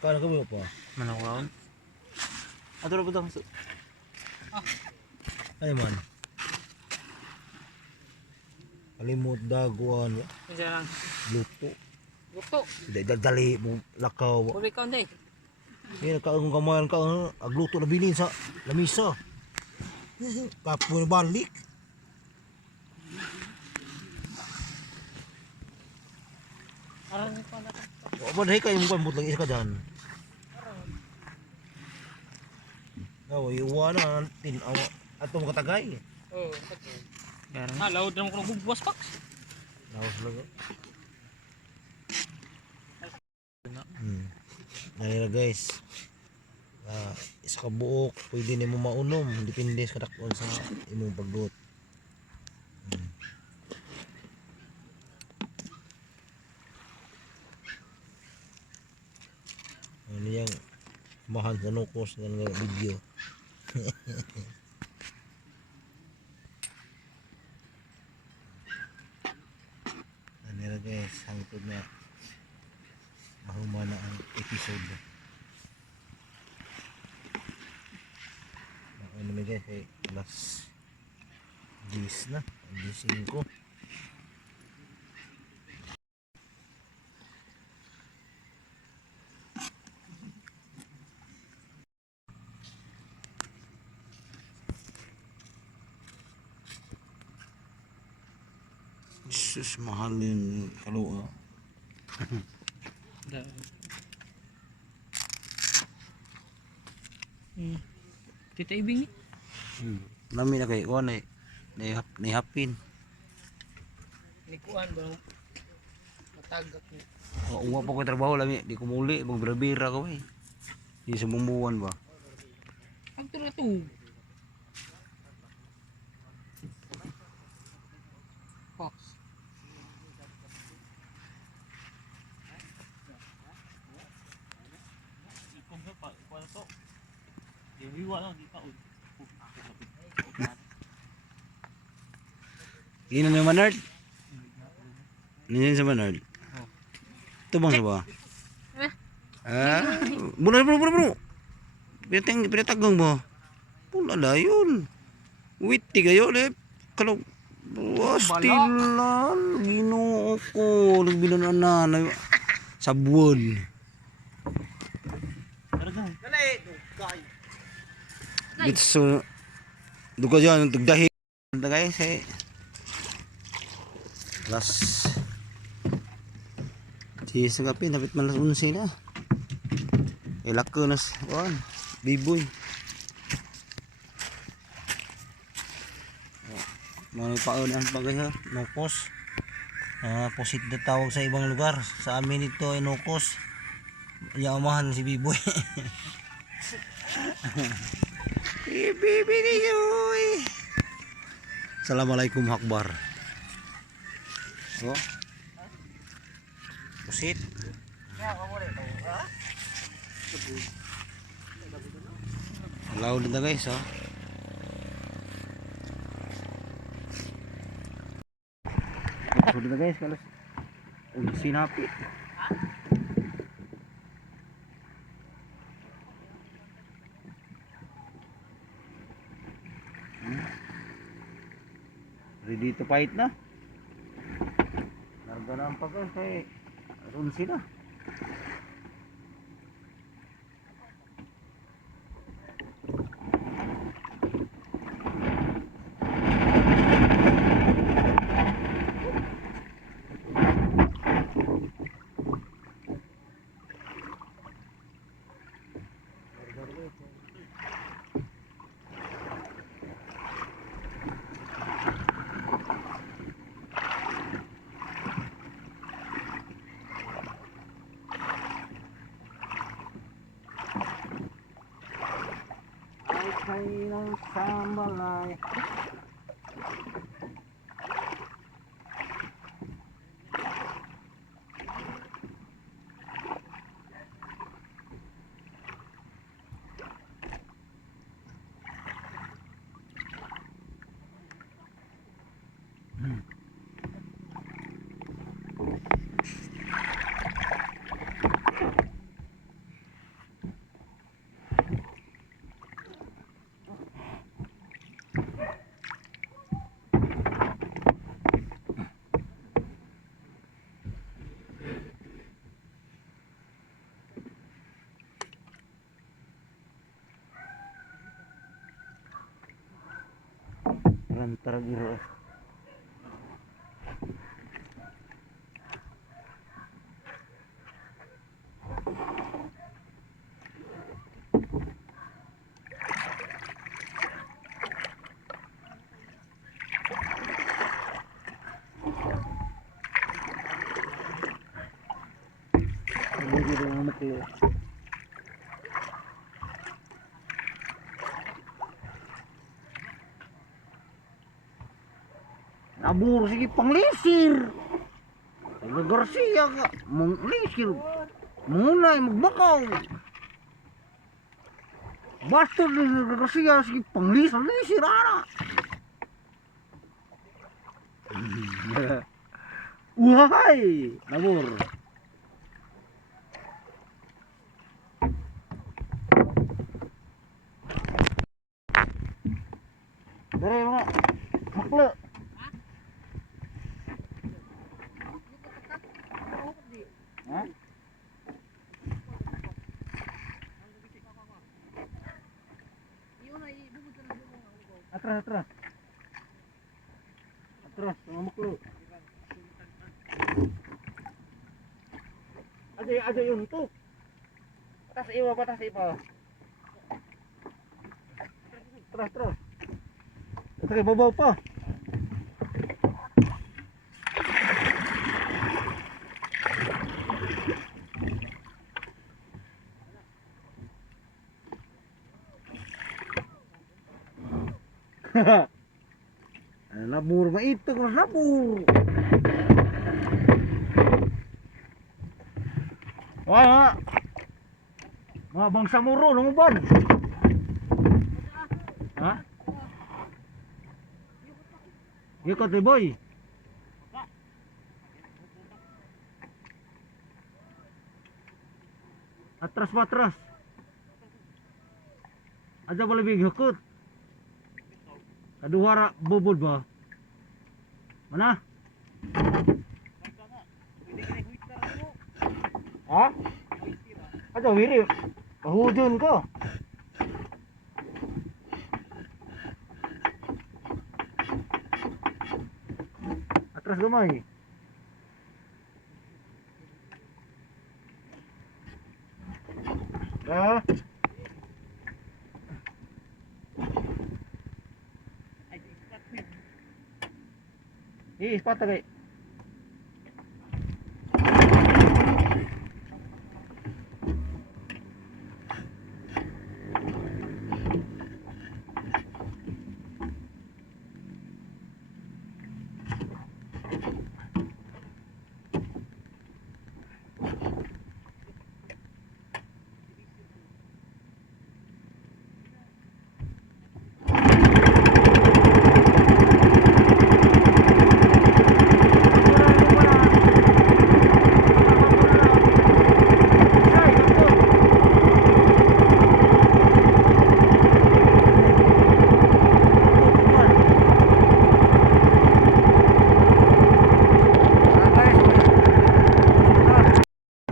Kano ka mo pa? Manawag. Ato na butang. Ay man. Kalimot dagwan. Isa lang. Luto. Gusto. Dali mo lakaw. Uli ka hindi. Yan nakaang kamayan ka agluto na bilin sa lamisa. Kapo na balik. Arang pa na. O ba dahil kayo mo pambut lang isa ka dyan. Oh, iwa na tinawa ato mo katagay. Oo. Laud na mo kung bubwas pak. Lawas lang. Nalira guys. Isa ka buok, pwede nimo maunom, depende sa kadakon sa imong pagluto. Ano yang mahal sa nukos ng video. Nalira guys, hangtod na mahuma na ang episode. Ano na guys, ay alas 10 na, 15. Jesus, mahal yung kalua. Tita Ibing. Nami na kay kuan ay nihapin. Nikuan ba? Matagak ni. Uwa pa ko trabaho lami, di ko muli, magbira ko eh. Di sa bumbuwan ba? Ang tura to. Fox. Ikong pa kuan to. Di wala di pa. Ino na Manard? Ninyan sa Manard? Ito bang sa ba? Bro. Pinatagang ba? Pula na yun. Witty kayo, lep. Kalau stilan. Ginoo ko. Nagbilan na nanay. Sabon. Dito so. Duga dyan. Tagdahil. Guys, eh. Alas 10 ng gabi, napit man alas 11 na. Ilak ko na biboy. Mga paunahan pa kayo, nukos. Posit na tawag sa ibang lugar. Sa amin ito ay nukos. Yamahan si biboy. Biboy. Assalamualaikum hakbar. Oh. Pusit. Laud na guys, oh. Laud na guys, kalas. Sinapi. Ready to fight na. Larga na ang pagkas kay Runsi na. Ay ng sambalay. Tarantara giro. Hindi ko na makilo. Nabur sige panglisir. Taga Garcia ka, manglisir. Munay magbakaw. Basta Taga Garcia sige panglisir, lisir ana. Wahai, nabur. Dari mana? Maklo. Hah? Atras. Atras, sama maklo. Ada yun tuh. Patas iwa. Terus. Oke, bawa pa. Nabur ba ito kung nabur? Wah, mga bangsa muro nung ban. Ha? Ikot eh boy. Atras. Aja boleh lebih hukut. Kedua rak bubud ba? Mana? Ha? Aja wiri. Hujun ko. Atras gamay. Ah. Ispat lagi.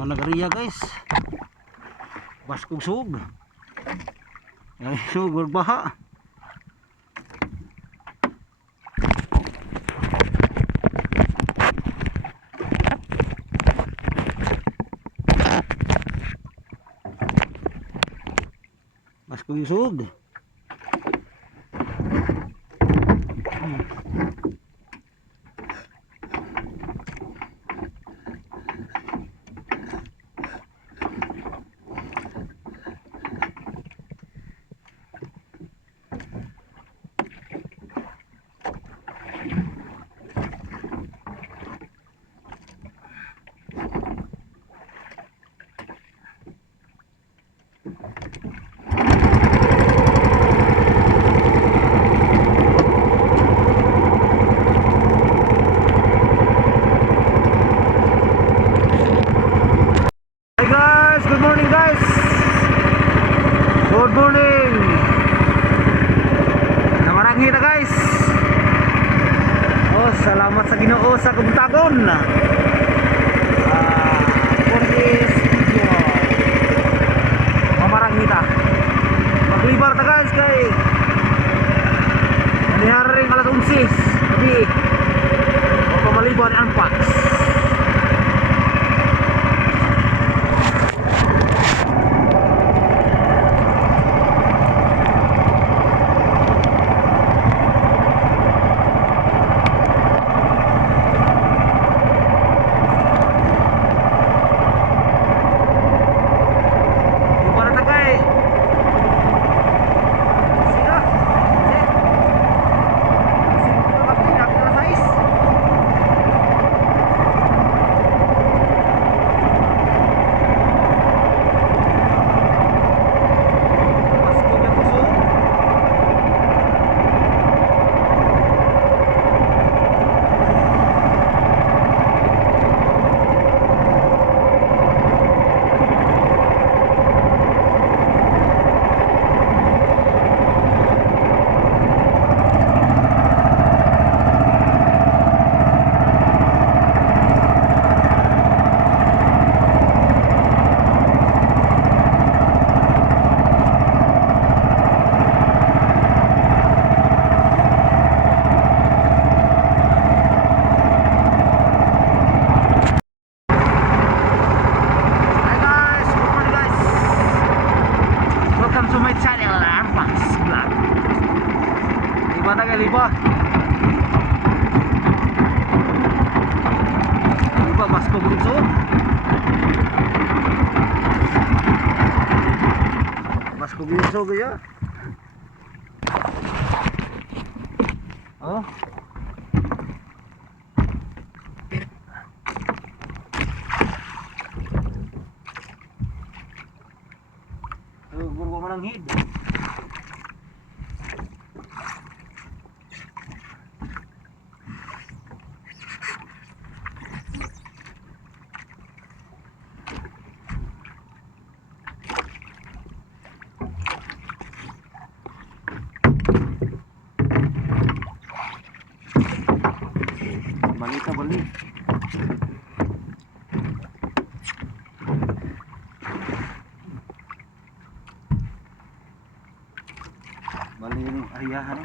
Nagariya guys, baskog sug, yang sugod baha. Baskog sug. Good morning. Namarang kita guys. Oh, salamat sa Ginoo sa kabuntagon. For this video. Mamarang kita. Maglibar ta guys kay nanihara rin alas 11. iba. Iba mas paborito. Mas paborito gaya. Oh. Gurgo mananghid. Balita balik. Balik ini ariyahan.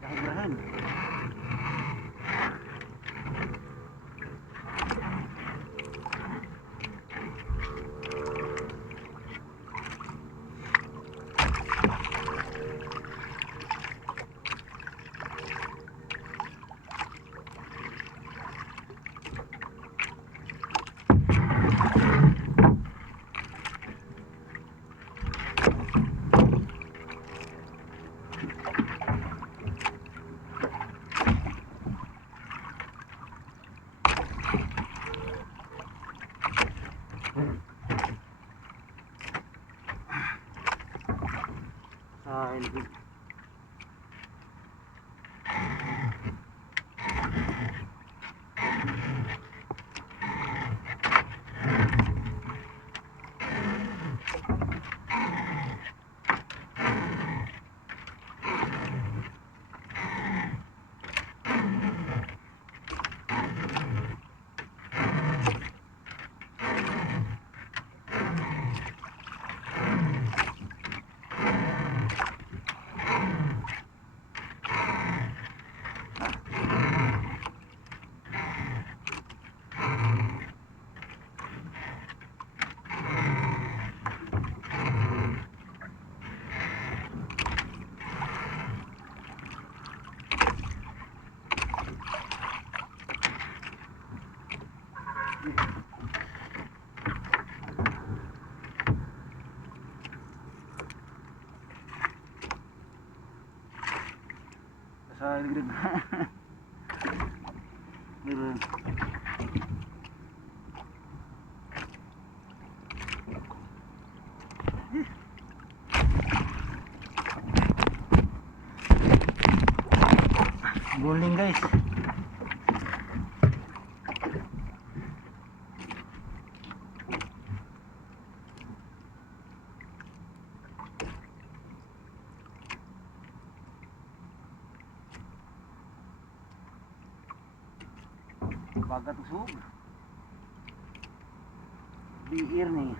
Dahan-dahan. Sa ligrid. Meron. Guling guys. bagat usog. Biir nih.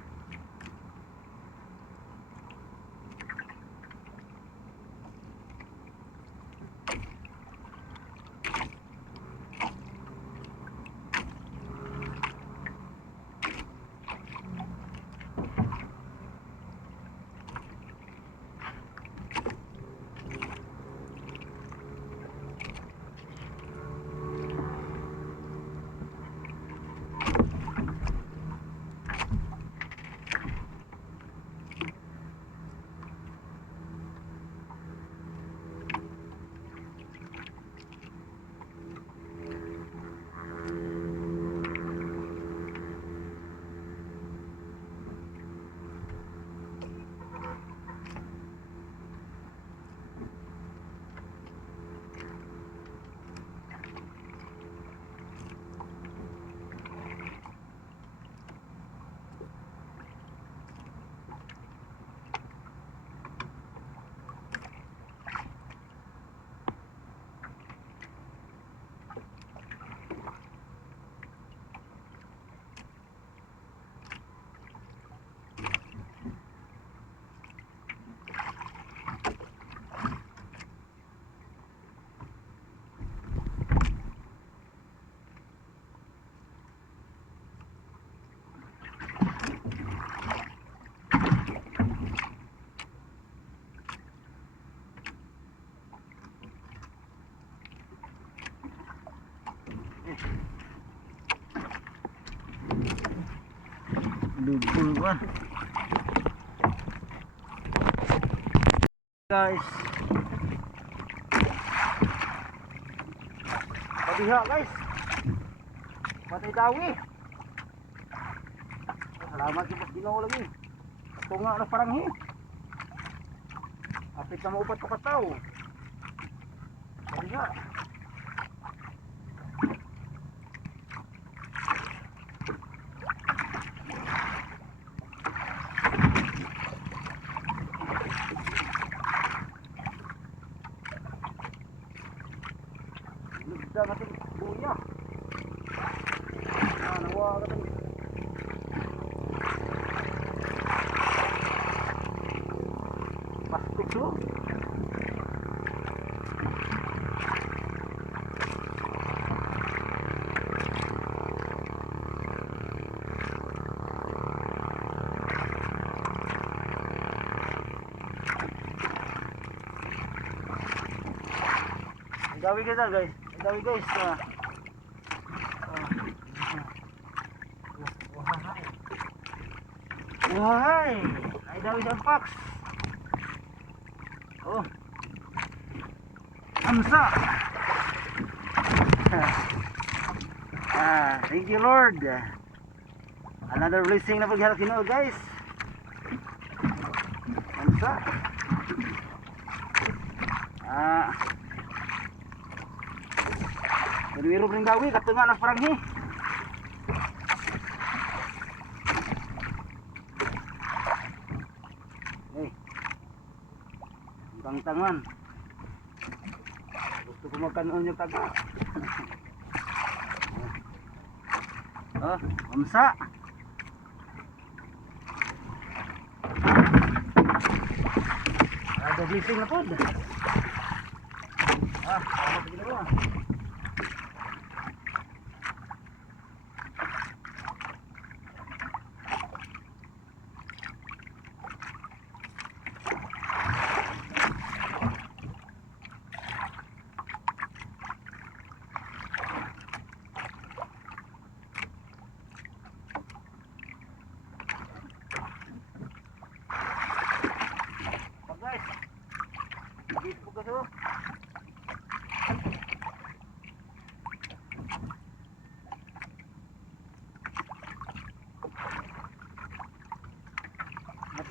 Dugol ba? Guys. Padiha guys. Patay dawi. Salamat sa Ginoo lagi. Tunga na paranghi. Apit na maupat pa kataw. Padiha. Lugda natin buya. Nawa natin. Plastik tu. Gawi kita guys. Gawi guys. Wahai, ay dawi sa box. Oh. Amsa. Thank you Lord. Another blessing na pagharap Ginoo guys. Amsa. Biro ring dawi katunga na paranghi. Tangan. Gusto ko magkanon yung taga. Amsa. Ada blessing na po. Salamat sa Ginoo.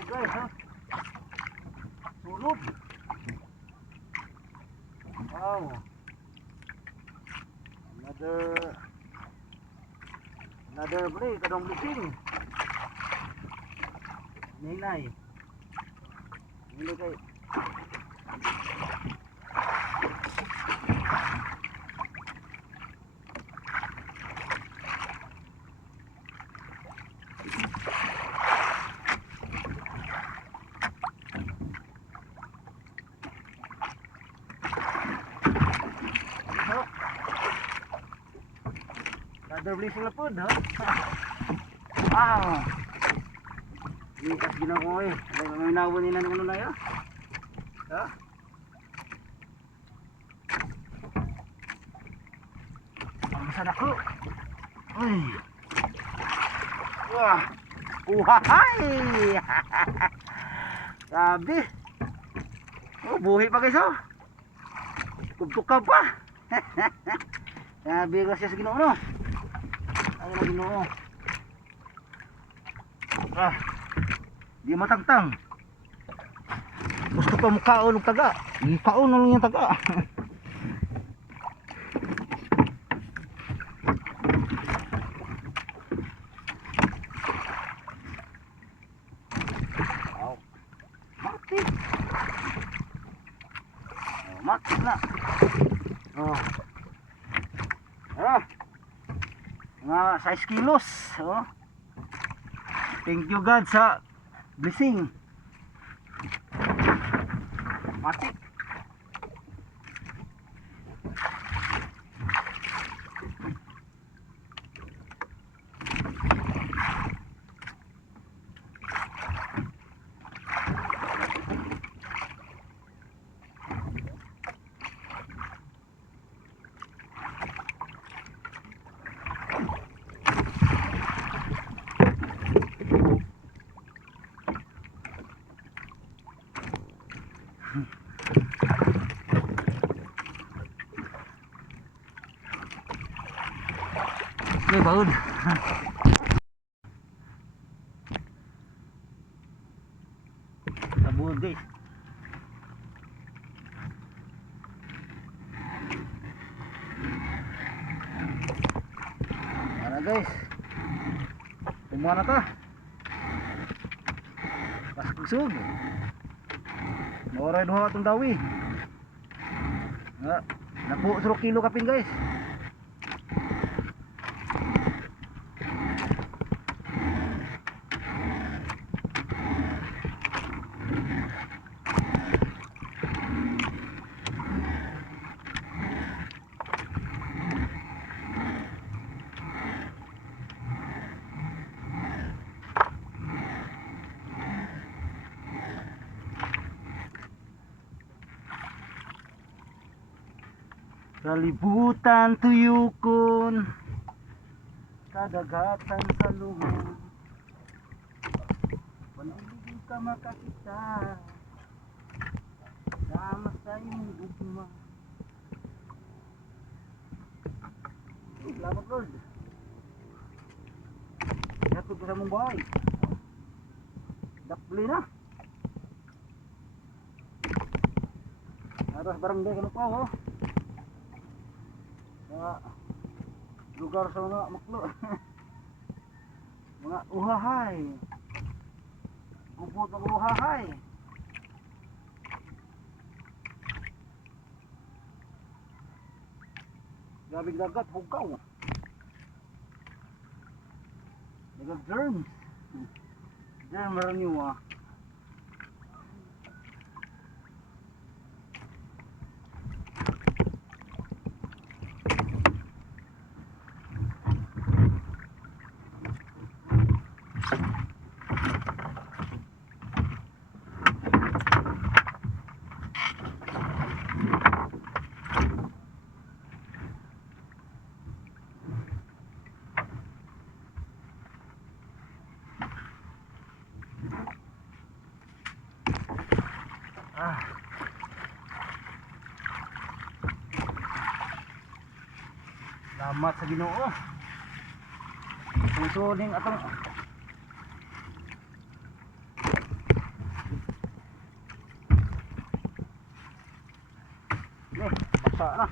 Guys, ha? Sulod. Wow. Another break, kadang blessing. Nilay. Nilay kay. Water blessing na po, ha? Wow! Likas ginagawa eh. May nawon nila ng ano na yan. Ha? Ang masarap ko. Uy! Wah! Uhahay! Grabe! Oh, buhay pa guys oh! Tugtugkab pa! Grabe ko siya sa Ginoo no? Ay na Ginoo. Ah! Di matangtang. Gusto ko mukhaon ng taga. Ikaon na lang yung taga. Wow. Mati. Oh, mati na. Oh. Ah. Mga 6 kilos. Oh. Thank you God sa blessing. Mati. May baud. Sabon guys. Ano guys? Kumuha na ta. Pas kusog. Moray duha atong dawi. Napo 0 kilo kapin guys. Kalibutan tuyukon, kadagatan sa luhod, pandilig ka makakita, sama sa iyong ugma. Salamat Lord. Yakot ko sa mong bahay. Dakbli na. Atas barangay ka na po oh. Mga lugar sa mga maklo. Mga uhahay. Gubot ng uhahay. Gabig dagat, hukaw. Nagag germs. Germ meron nyo ah. Salamat sa Ginoo. Susuning atong basa na.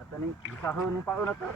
Ito ning bisahon ng paon na to.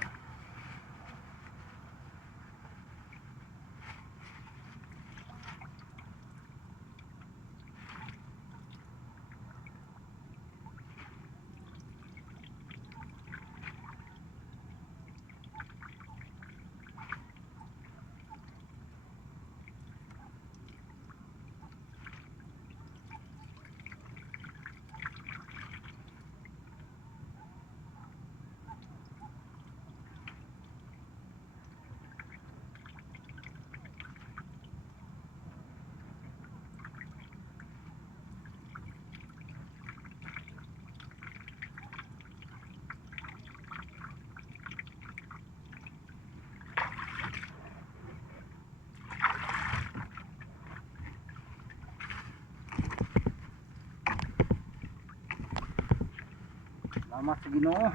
Salamat sa Ginoo.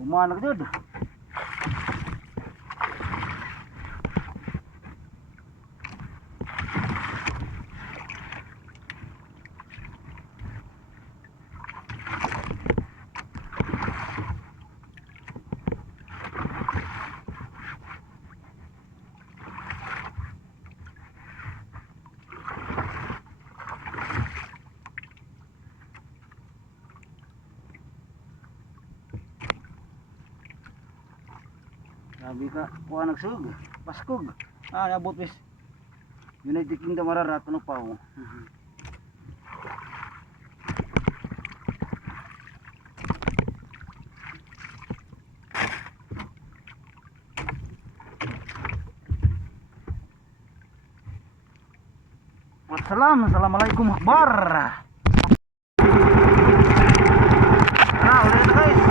Umanag jud. Sabi ka, kuha nagsug, paskog. Nabot wis. United Kingdom mararat, ano pa ho. Assalamualaikum akbar. Ulit na guys.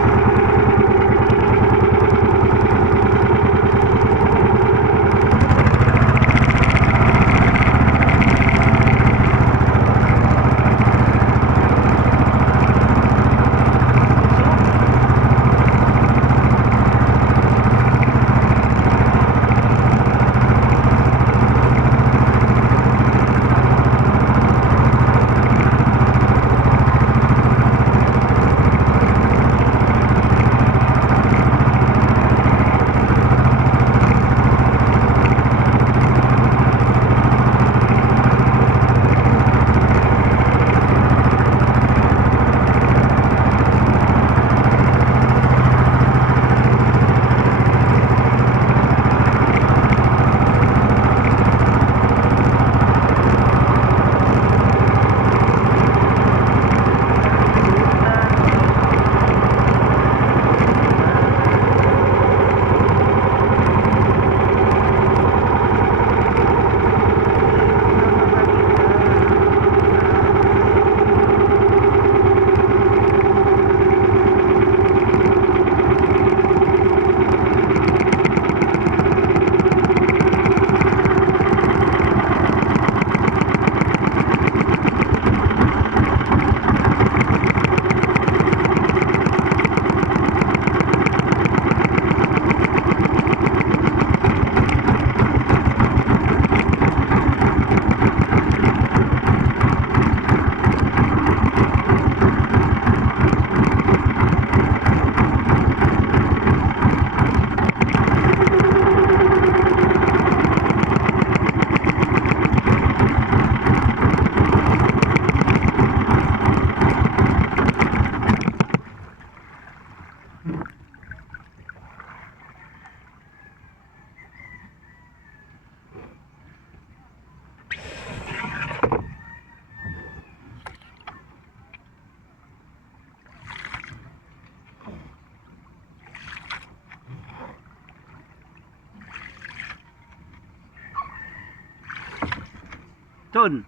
Chon,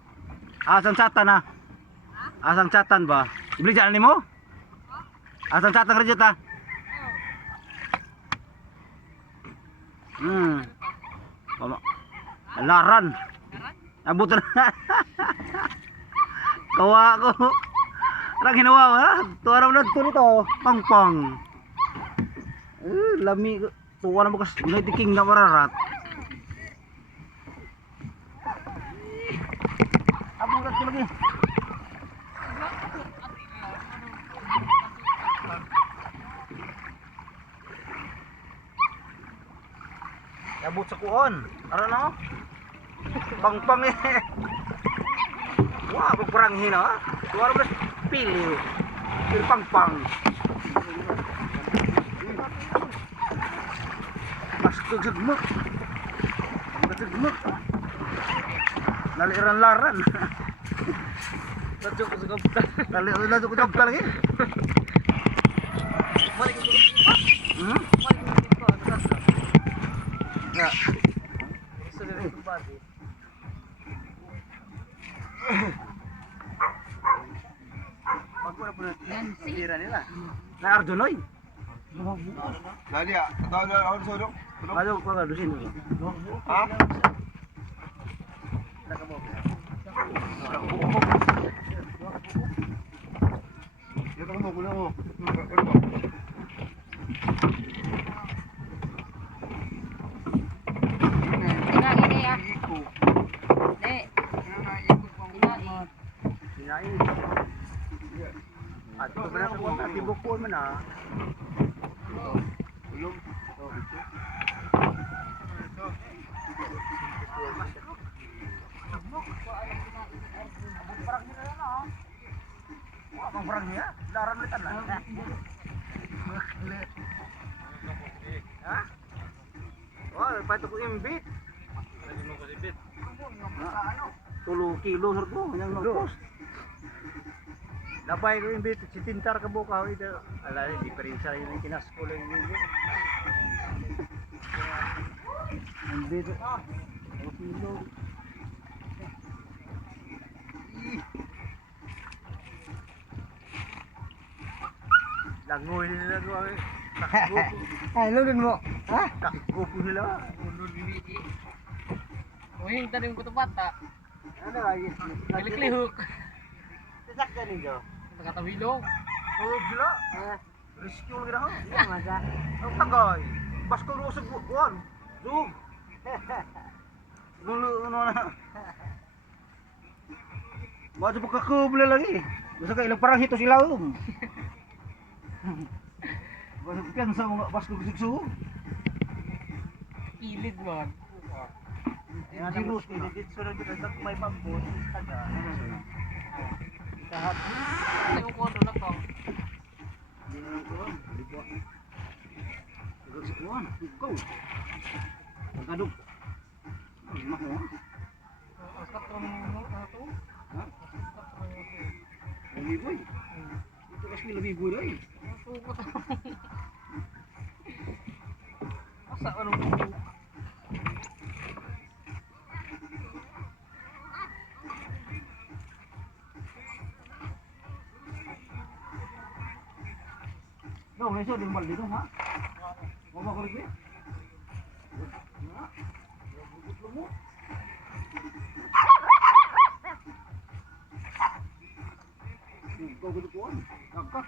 asang satan na? Asang satan ba? Ibili dyan mo? Asang satan rejet ha? Laran. Abot na. Kawa ko. Parang hinawa ha? Tuwa naman na ito. Pang. Lami. Tuwa na bukas. United Kingdom mararat. Abugat ko lagi. Abot sa kuon. Ara na. Pang eh. Wah, perang hina. Tuwa na pili. Pili pang. Mas kegegmek. Naliran laran. Lajuk ke kapal. Lajuk ke kapal lagi. Ya. Sudah berbagi. Aku dah pernah sendirian ni lah. Na Arjunoy. Dali ah, tahu sorok. Ayo ko ga dusin. Ha? Dito mo, kulo mo. Kinain ya. Di. Kinain. Sinain. At ito na ko at tibukon man ah. Ulong. Ang parang niya, daran ulit na. Ha? Oh, pato ko imbit. Lagi mo kasi bit. 3 kilo sarto yang nopos. Labay ko imbit si tintar ka buka ito. Ala di diferensya yung kinasko lang ini. Imbit. 2 kilo. Langoy nila ko ay. Ay, lulun mo. Ha? Takbo po nila. Uy, tanim ko to bata. Ano lagi? Kaliklihok. Sasakyan ninyo. Tagatawilo. Oh, gila. Rescue lagi dah. Ya, masa. Ang tagay. Bas ko sa buwan. Zug. Dulu na. Baca buka kubla lagi. Basta ka ilang parang hito sila Basta kan sa mga bas ko gusto. Kilid man. Virus ko dito sunod kita sa may pambon taga. Tahap. Tayo ko na to. Kaduk. Mak ya. Katron to. Ha? Lebih boy. Itu kasi lebih boy dai. Sukot. Asa ano? No, eso di mal dito ha. Mau ko rin. Kau kudu kuan. Kakak.